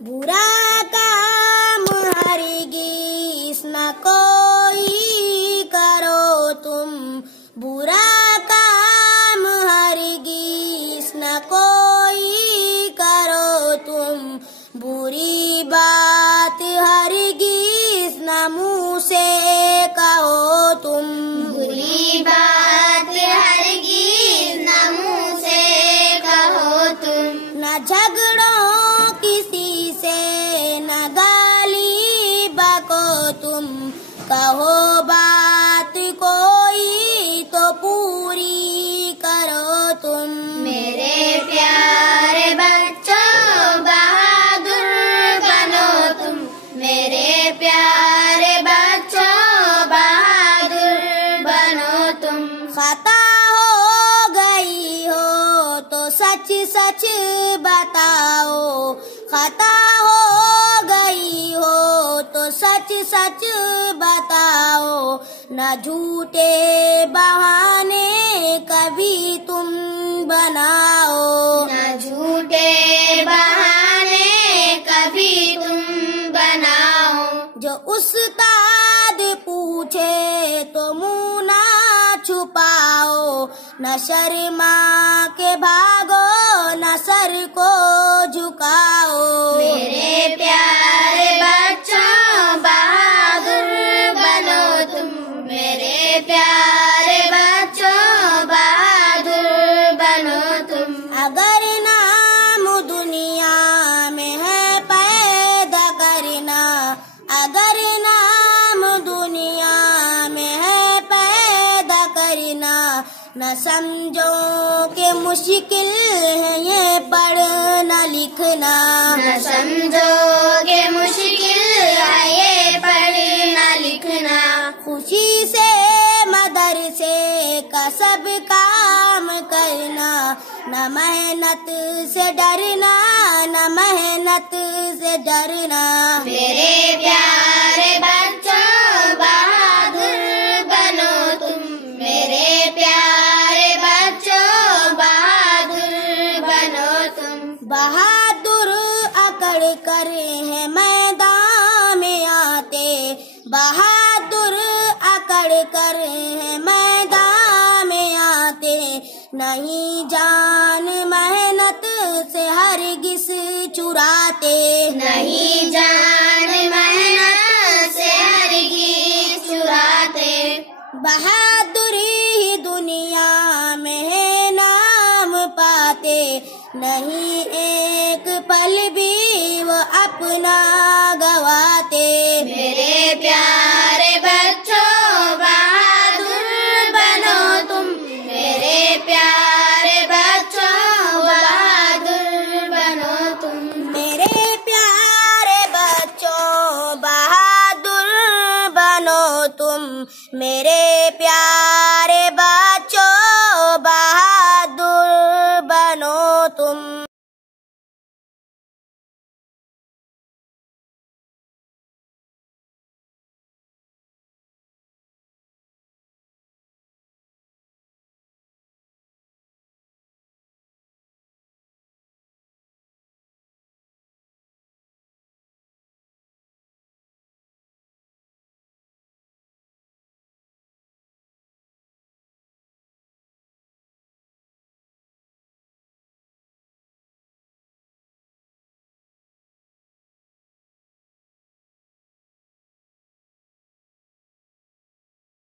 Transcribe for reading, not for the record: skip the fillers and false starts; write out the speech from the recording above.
बुरा काम हरगिज़ न कोई करो तुम, बुरा काम हरगिज़ न कोई करो तुम, बुरी बात हरगिज़ न मुँह से कहो तुम, बुरी बात हरगिज़ न मुँह से कहो तुम। न झगड़ो किसी से न गाली बको तुम, कहो बात कोई तो पूरी करो तुम। मेरे प्यारे बच्चों बहादुर बनो तुम, मेरे प्यारे बच्चों बहादुर बनो तुम। खता हो गई हो तो सच सच बताओ, खता हो गई हो तो सच सच बताओ, न झूठे बहाने कभी तुम बनाओ, न झूठे बहाने कभी तुम बनाओ। जो उस्ताद पूछे तो मुँह ना छुपाओ, न शर्मा के भागो न सर को झुकाओ। मेरे प्यारे बच्चों बहादुर बनो तुम, मेरे प्यारे बच्चों बहादुर बनो तुम। अगर नाम दुनिया में है पैदा करना, अगर नाम दुनिया में है पैदा करना, न समझो कि मुश्किल है ये पढ़ना लिखना, न समझो कि मुश्किल है ये पढ़ना लिखना। खुशी से मदरसे का सब काम करना, न मेहनत से डरना, न मेहनत से डरना। मेरे प्यारे बच्चों बहादुर बनो तुम, मेरे प्यारे बच्चों बहादुर बनो तुम। बहादुर अकड़ कर है मैदान में आते, बहादुर अकड़ कर है मैदान में आते, नहीं जान मेहनत से हरगिज़ चुराते, नहीं जान मेहनत से हरगिज़ चुराते। बहादुरी दुनिया में है नाम पाते, नहीं एक पल भी वो अपना गवाते। मेरे प्यारे बच्चों बहादुर बनो तुम, मेरे प्यारे बच्चों बहादुर बनो तुम। मेरे प्यारे बच्चों बहादुर बनो तुम, मेरे प्यारे